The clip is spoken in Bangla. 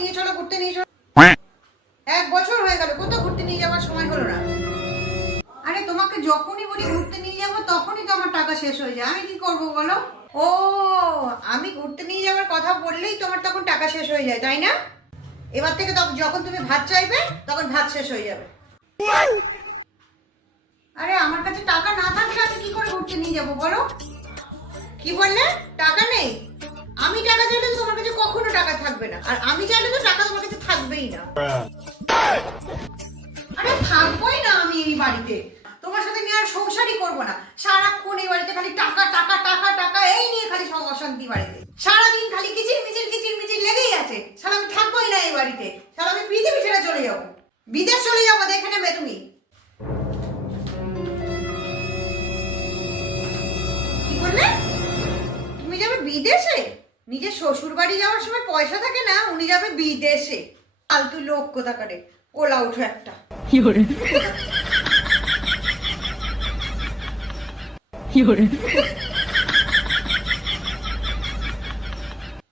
নিয়ে চলো, ঘুরতে নিয়ে চলো। 1 বছর হয়ে গেল, কোথাও ঘুরতে নিয়ে যাওয়ার সময় হলো না। আরে তোমাকে যখনই বলি ঘুরতে নিয়ে যাবো তখনই তো আমার টাকা শেষ হয়ে যায়, আমি কি করবো বলো? ও, আমি ঘুরতে নিয়ে যাওয়ার কথা বললেই তোমার তখন টাকা শেষ হয়ে যায়, তাই না? এবার থেকে যখন তুমি ভাত চাইবে তখন ভাত শেষ হয়ে যাবে। আরে আমার কাছে টাকা না থাকলে আমি কি করে ঘুরতে নিয়ে যাবো বলো? কি বললে? টাকা নেই? আমি টাকা চাইলে তোমার কাছে কখনো টাকা থাকবে না, আর আমি চাইলে তো টাকা তোমার কাছে থাকবেই না। আরে থাকবোই না আমি এই বাড়িতে, তোমার সাথে আমি আর সংসারই করবো না। সারাক্ষণ এই বাড়িতে খালি টাকা টাকা টাকা টাকা, এই নিয়ে খালি অশান্তি বাড়িতে। সারাদিন খালি কিচির মিচির লেগেই আছে। সারা আমি থাকবোই না এই বাড়িতে, সারা আমি পৃথিবী ছেড়ে চলে যাবো, বিদেশ চলে যাবো, দেখে নেবে তুমি। কি বললে? তুমি যাবে বিদেশে? নিজের শ্বশুর বাড়ি যাওয়ার সময় পয়সা থাকে না, উনি যাবে বিদেশে। ফালতু লোক কোথাকারে, ওলা উঠো একটা। কি